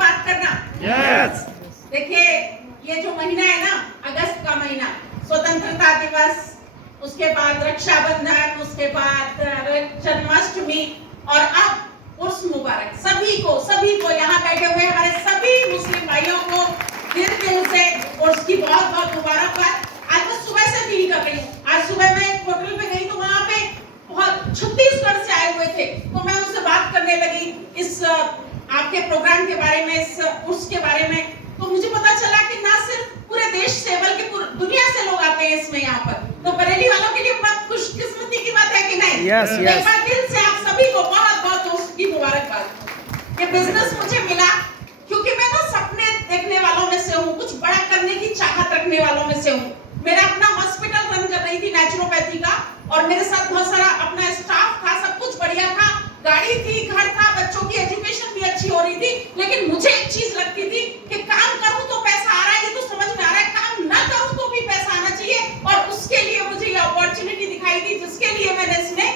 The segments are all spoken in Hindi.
बात करना। यस देखिए, ये जो महीना है ना, अगस्त का महीना, स्वतंत्रता दिवस, उसके बाद रक्षाबंधन, उसके बाद जन्माष्टमी, और अब उर्स मुबारक सभी को यहाँ बैठे हुए हमारे सभी मुस्लिम भाइयों को दिल से उर्स की बहुत बहुत मुबारकबाद। आज मैं सुबह से फील कर रही हूँ। आज सुबह मैं एक होटल पे गई तो वहाँ पे बहुत छत्तीसगढ़ से आए हुए थे, तो मैं उनसे बात करने लगी इस आपके प्रोग्राम के बारे में, इस उर्स के बारे में। तो मुझे पता चला कि ना सिर्फ पूरे देश से बल्कि पूरी दुनिया से लोग आते हैं इसमें यहाँ पर। तो बरेली वालों के लिए बहुत खुशकिस्मती की बात है कि नहीं? Yes yes. एक बार दिल से आप सभी को बहुत बहुत उर्स की मुबारकबाद। ये बिजनेस मुझे मिला क्योंकि मैं ना सपने देखने वालों में से हूँ, कुछ बड़ा करने की चाहत रखने वालों में से हूँ। मेरा अपना हॉस्पिटल रन कर रही थी नेचुरोपैथी का, और मेरे साथ बहुत सारा अपना स्टाफ था, सब कुछ बढ़िया था, गाड़ी थी, घर था, बच्चों की एजुकेशन भी अच्छी हो रही थी। लेकिन मुझे एक चीज लगती थी कि काम करूं तो पैसा आ रहा है, ये तो समझ में आ रहा है, काम ना करूं तो भी पैसा आना चाहिए, और उसके लिए मुझे ये अपॉर्चुनिटी दिखाई दी जिसके लिए मैंने इसमें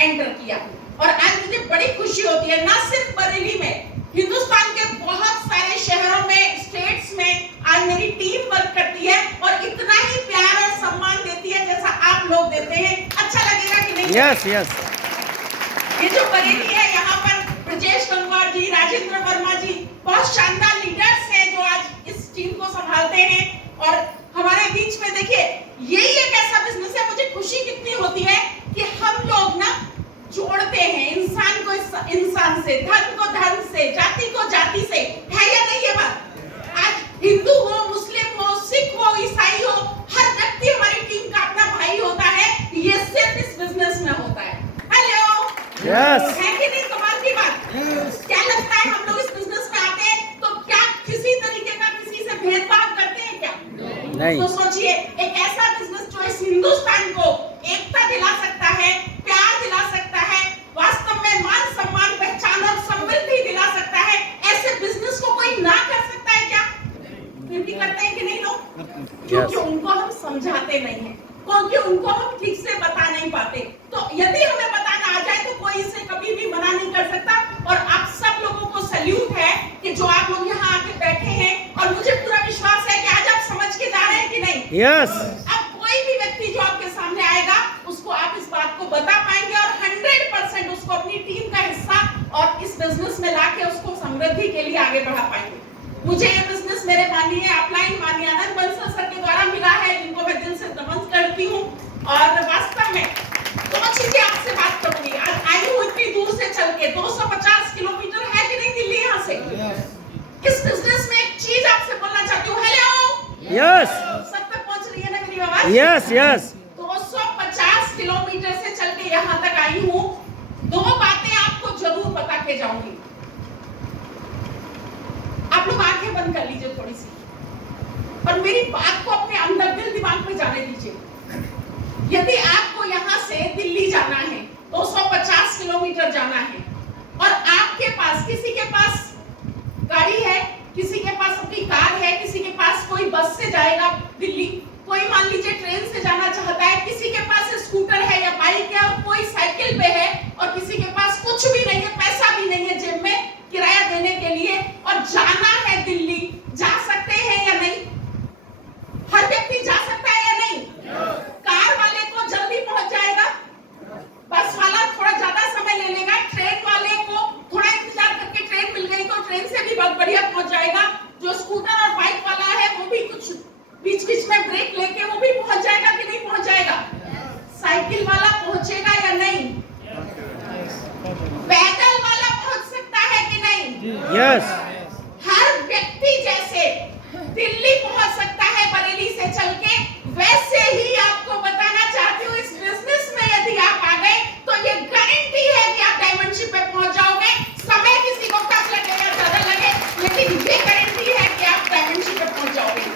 एंटर किया। और आज मुझे बड़ी खुशी होती है, ना सिर्फ बरेली में, हिंदुस्तान के बहुत सारे शहरों में, स्टेट्स में आज मेरी टीम वर्क करती है और इतना ही प्यार और सम्मान देती है जैसा आप लोग देते हैं। अच्छा लगेगा कि नहीं? Yes yes. ये जो बरेली है, यहाँ पर ब्रजेश गंगवार जी, राजेंद्र वर्मा जी, बहुत शानदार लीडर्स हैं जो आज इस टीम को संभालते हैं। और हमारे बीच में देखिए, यही एक ऐसा बिजनेस है, मुझे खुशी कितनी होती है कि हम लोग ना जोड़ते हैं इंसान को इंसान से, धर्म को धर्म से, जाति को जाति से। है या नहीं ये बात? आज हिंदू हो, मुस्लिम हो, सिख हो, ईसाई हो, हर व्यक्ति हमारी टीम का अपना भाई होता है। ये सिर्फ इस बिजनेस में होता है। Hello, yes. है कि नहीं कमाल की बात? क्या लगता है हम लोग इस बिजनेस में आते हैं तो क्या किसी तरीके का किसी से भेदभाव करते हैं क्या? नहीं। तो सोचिए, एक ऐसा बिजनेस जो इस हिंदुस्तान को एकता दिला सकता है, प्यार दिला सकता है, वास्तव में मान सम्मान, पहचान और समृद्धि दिला सकता है, ऐसे बिजनेस को कोई ना कर सकता है क्या? फिर भी करते हैं कि नहीं लोग? क्योंकि उनको हम समझाते नहीं हैं, क्योंकि उनको हम ठीक से बता नहीं पाते। तो यदि हमें बताना आ जाए तो कोई इसे कभी भी मना नहीं कर सकता। और आप सब लोगों को सैल्यूट है कि जो आप लोग यहाँ आके बैठे हैं, और मुझे पूरा विश्वास है कि आज आप समझ के जा रहे हैं कि नहीं? यस। अब कोई भी व्यक्ति जो आपके सामने आएगा उसको आप इस बात को बता पाएंगे और 100% उसको अपनी टीम का हिस्सा और इस बिजनेस में लाके उसको समृद्धि के लिए आगे बढ़ा पाएंगे। मुझे ये बिजनेस मेरे माननीय अपलाइन माननीय आनंद बंसल सर के द्वारा मिला है, जिनको मैं दिल से नमन करती हूँ। और वास्तव में दो चीजें आपसे बात करूंगी। आज आई हूँ इतनी दूर से चल के, 250 किलोमीटर है कि नहीं दिल्ली यहाँ से। इस बिजनेस में एक चीज आपसे बोलना चाहती हूँ। Hello, yes. सब तक पहुंच रही है ना मेरी आवाज? Yes yes. 250 किलोमीटर से चल के यहाँ तक आई हूँ। दो बातें आपको जरूर बता के जाऊंगी। आप लोग आंखें बंद कर लीजिए थोड़ी सी, और मेरी बात को अपने अंदर दिल दिमाग में जाने दीजिए। यदि आपको यहाँ से दिल्ली जाना है, 250 किलोमीटर जाना है, और आपके पास, किसी के पास गाड़ी है, किसी के पास अपनी कार है, किसी के पास कोई बस से जाएगा दिल्ली, कोई मान लीजिए ट्रेन से जाना चाहता है, किसी के पास स्कूटर है या बाइक है, और कोई साइकिल पे है, और किसी के पास कुछ भी नहीं है, पैसा भी नहीं है जेब में किराया देने के लिए, और जाना है दिल्ली, जा सकते हैं या नहीं? हर व्यक्ति जा सकता है या नहीं? कार वाले को जल्दी पहुंच जाएगा, बस वाला थोड़ा ज्यादा समय ले लेगा, ट्रेन वाले को थोड़ा इंतजार करके ट्रेन मिल गई तो ट्रेन से भी बहुत बढ़िया पहुंच जाएगा। जो स्कूटर और बाइक वाला है वो भी कुछ बीच बीच में ब्रेक लेके वो भी पहुंच जाएगा कि नहीं पहुंच जाएगा? साइकिल वाला पहुंचेगा या नहीं? पैदल वाला पहुंच सकता है कि नहीं? यस। हर व्यक्ति जैसे दिल्ली पहुंच सकता है बरेली से चल के, वैसे ही आपको बताना चाहती हूँ, इस बिजनेस में यदि आप आ गए तो ये गारंटी है कि आप डायमंडशिप पे पहुंच जाओगे। समय किसी को कम लगे या ज्यादा लगे, लेकिन ये गारंटी है कि आप डायमंडशिप पे पहुंच जाओगे।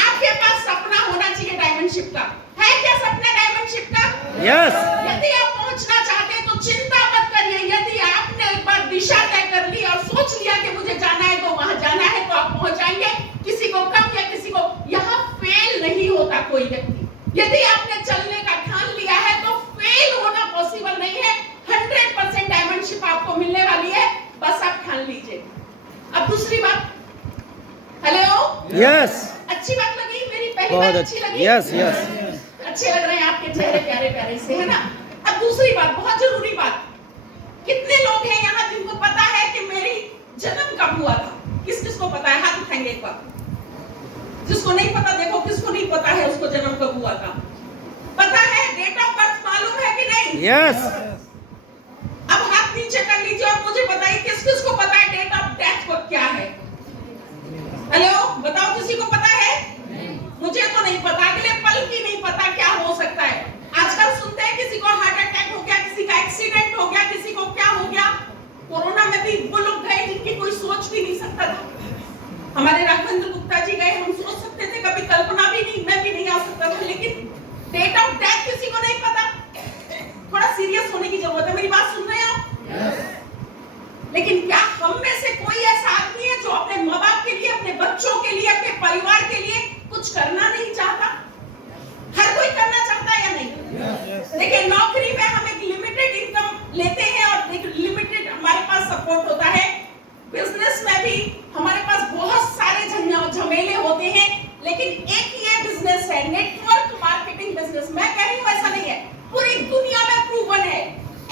आपके पास सपना होना चाहिए डायमंडशिप का। है क्या सपना डायमंडशिप का? यस। यदि आप पहुंचना चाहते हैं तो चिंता मत करिए। यदि आपने एक बार दिशा तय कर ली और सोच लिया कि मुझे जाना है तो वहां जाना है, तो आप पहुंच जाएंगे। किसी को कम या किसी को, यहाँ फेल नहीं होता कोई व्यक्ति। यदि आपने चलने का ठान लिया है तो फेल होना पॉसिबल नहीं है। 100% डायमंडशिप आपको मिलने वाली है, बस आप ठान लीजिए। अब दूसरी बात, हेलो, यस, अच्छी बात लगी मेरी पहली बहुत बात अच्छी लगी? यस यस, अच्छे लग रहे हैं आपके चेहरे प्यारे प्यारे से, है ना? अब दूसरी बात, बहुत जरूरी बात, कितने लोग हैं यहाँ जिनको पता है कि मेरी जन्म कब हुआ था? किस किस को पता है? हाथ उठाएंगे एक बार। जिसको नहीं पता देखो, किसको नहीं पता है उसको जन्म कब हुआ था? पता है? डेट ऑफ बर्थ मालूम है कि नहीं? यस, अब हाथ नीचे कर लीजिए और मुझे बताइए किस किस को पता है डेट ऑफ डेथ को क्या है? हेलो, बताओ, किसी को पता है? मुझे तो नहीं पता, अगले पल की नहीं पता क्या हो सकता है। आजकल सुनते हैं किसी को हार्ट अटैक हो गया, किसी का एक्सीडेंट हो गया, किसी को क्या हो गया। कोरोना में भी वो लोग गए जिनकी कोई सोच भी नहीं सकता था। हमारे राघवेंद्र गुप्ता जी गए, हम सोच सकते थे, कभी कल्पना भी नहीं, मैं भी नहीं आ सकता था, लेकिन डेट ऑफ डेथ किसी को नहीं पता। थोड़ा सीरियस होने की जरूरत है, मेरी बात सुन रहे हो? लेकिन क्या हम में से कोई ऐसा आदमी है जो अपने माँ बाप के लिए, अपने बच्चों के लिए, अपने परिवार के लिए कुछ करना नहीं चाहता? हर कोई करना चाहता है या नहीं? देखिए, नौकरी में हम एक लिमिटेड इनकम लेते हैं और एक लिमिटेड हमारे पास सपोर्ट होता है। बिजनेस में भी हमारे पास बहुत सारे झमेले होते हैं, लेकिन एक ये बिजनेस है, नेटवर्क मार्केटिंग बिजनेस। मैं कह रही हूँ ऐसा नहीं है, पूरी दुनिया में प्रूवन है।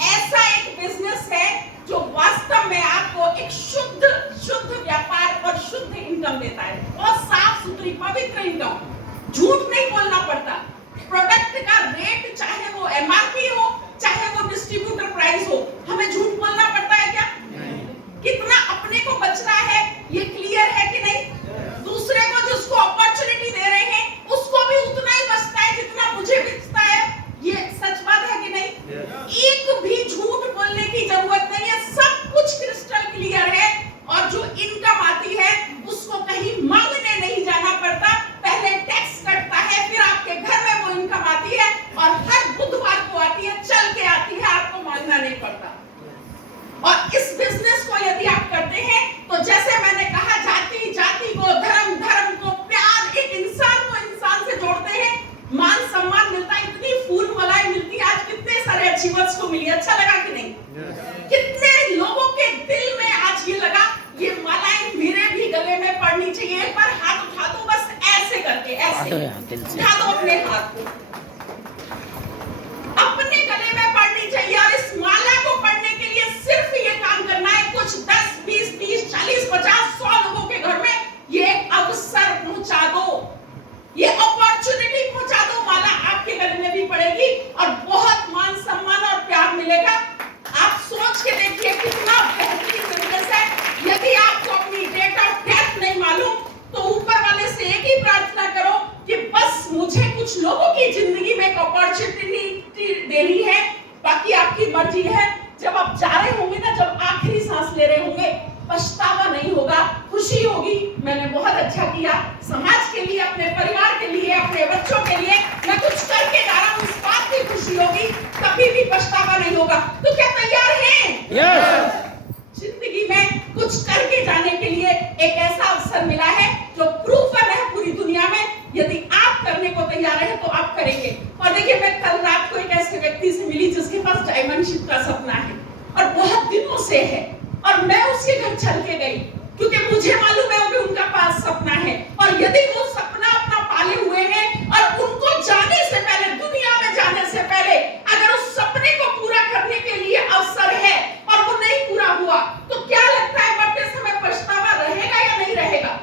ऐसा एक बिजनेस है जो वास्तव में आपको एक शुद्ध व्यापार और शुद्ध इनकम देता है, और साफ सुथरी पवित्र इनकम। झूठ नहीं बोलना पड़ता। प्रोडक्ट का रेट चाहे वो एमआरपी हो, चाहे वो डिस्ट्रीब्यूटर प्राइस हो, हमें झूठ बोलना पड़ता है क्या? कितना अपने को बच रहा है ये क्लियर है कि नहीं? दूसरे को जिसको अपॉर्चुनिटी दे रहे हैं उसको भी उतना ही बचता है जितना मुझे बचता है। ये सच बात है कि नहीं? एक भी झूठ बोलने की जरूरत नहीं है, सब कुछ क्रिस्टल क्लियर है। और जो इनकम आती है उसको कहीं मांगने नहीं जाना पड़ता, पहले टैक्स कटता है, फिर आपके घर में वो इनकम आती है और हर बुधवार को आती है, चल के आती है, आपको मांगना नहीं पड़ता। और इस बिजनेस को यदि आप करते हैं तो जैसे मैंने कहा, जाति जाति को, धर्म धर्म को, प्यार, एक इंसान को इंसान से जोड़ते हैं, मान सम्मान मिलता है, इतनी फूल मलाई मिलती है। आज कितने सारे अचीवर्स को मिली, अच्छा लगा कि नहीं? कितने लोगों के दिल में आज ये लगा ये मालाएं मेरे भी गले में पड़नी चाहिए। एक बार हाथ उठा दो, बस ऐसे करके, ऐसे उठा दो अपने हाथ को, अपने गले में पड़नी चाहिए। और इस माला को पढ़ने के लिए सिर्फ ये काम करना है, कुछ 10, 20, 30, 40, 50, 100 लोगों के घर में ये अवसर पहुंचा दो, ये अपॉर्चुनिटी पहुंचा दो। माला आपके गले में भी पड़ेगी और बहुत मान सम्मान और प्यार मिलेगा। आप सोच के देखिए कितना बेहतरीन बिजनेस है। यदि आपको अपनी डेट ऑफ डेथ नहीं मालूम तो ऊपर वाले से एक ही प्रार्थना करो कि बस मुझे कुछ लोगों की जिंदगी में एक अपॉर्चुनिटी देनी है, बाकी आपकी मर्जी है। जब आप जा रहे होंगे ना, जब आखिरी सांस ले रहे होंगे, पछतावा नहीं होगा, खुशी होगी, मैंने बहुत अच्छा किया समाज के लिए, अपने परिवार के लिए, अपने बच्चों के लिए, मैं कुछ करके जा रहा हूँ, इस बात की खुशी होगी, कभी भी पछतावा नहीं होगा। तो क्या तैयार हैं? यस, जिंदगी में कुछ करके जाने के लिए एक ऐसा अवसर मिला है जो प्रूफन है पूरी दुनिया में। यदि आप करने को तैयार हैं तो आप करेंगे। और देखिए, मैं कल रात को एक ऐसे व्यक्ति से मिली जिसके पास डायमंडशिप का सपना है और बहुत दिनों से है, और मैं उसके घर चल के गई क्योंकि मुझे मालूम है कि उनका पास सपना है। और यदि वो सपना अपना पाले हुए हैं और उनको जाने से पहले, दुनिया में जाने से पहले, अगर उस सपने को पूरा करने के लिए अवसर है और वो नहीं पूरा हुआ, तो क्या लगता है मरते समय पछतावा रहेगा या नहीं रहेगा?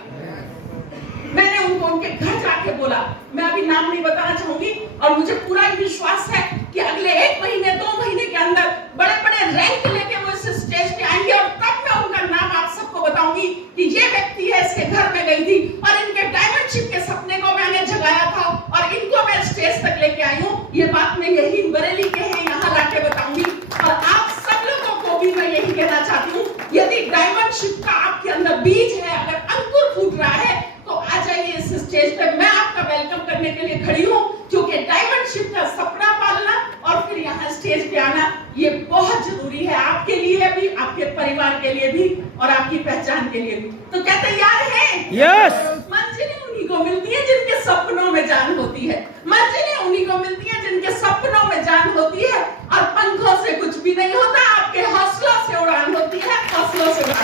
मैंने उनको उनके घर जाके बोला, मैं अभी नाम नहीं बताना चाहूंगी, और मुझे पूरा विश्वास है कि अगले 1 महीने 2 महीने के अंदर बड़े बड़े रैंक लेके वो इस स्टेज पे आएंगे, और तब मैं उनका नाम आप सबको बताऊंगी कि ये व्यक्ति है, इसके घर में गई थी और इनके डायमंडशिप के सपने को मैंने जगाया था और इनको मैं स्टेज तक लेके आई हूँ। ये बात मैं यही बरेली के हैं यहाँ लाके बताऊंगी। और आप सब लोगों को भी मैं यही कहना चाहती हूँ, यदि डायमंडशिप का आपके अंदर बीज है, अगर अंकुर फूट रहा है, तो आ जाइए इस स्टेज पे। मैं आपका वेलकम करने के लिए खड़ी हूँ, क्योंकि डायमंडशिप का सपना पालना और फिर यहाँ स्टेज पे आना ये बहुत जरूरी है, आपके लिए भी, आपके परिवार के लिए भी और आपकी पहचान के लिए भी। तो क्या तैयार हैं? यस। मंजिलें उन्हीं को मिलती है जिनके सपनों में जान होती है, मंजिलें उन्हीं को मिलती है जिनके सपनों में जान होती है। और पंखों से कुछ भी नहीं होता, आपके हौसलों से उड़ान होती है, हौसलों से उड़ान।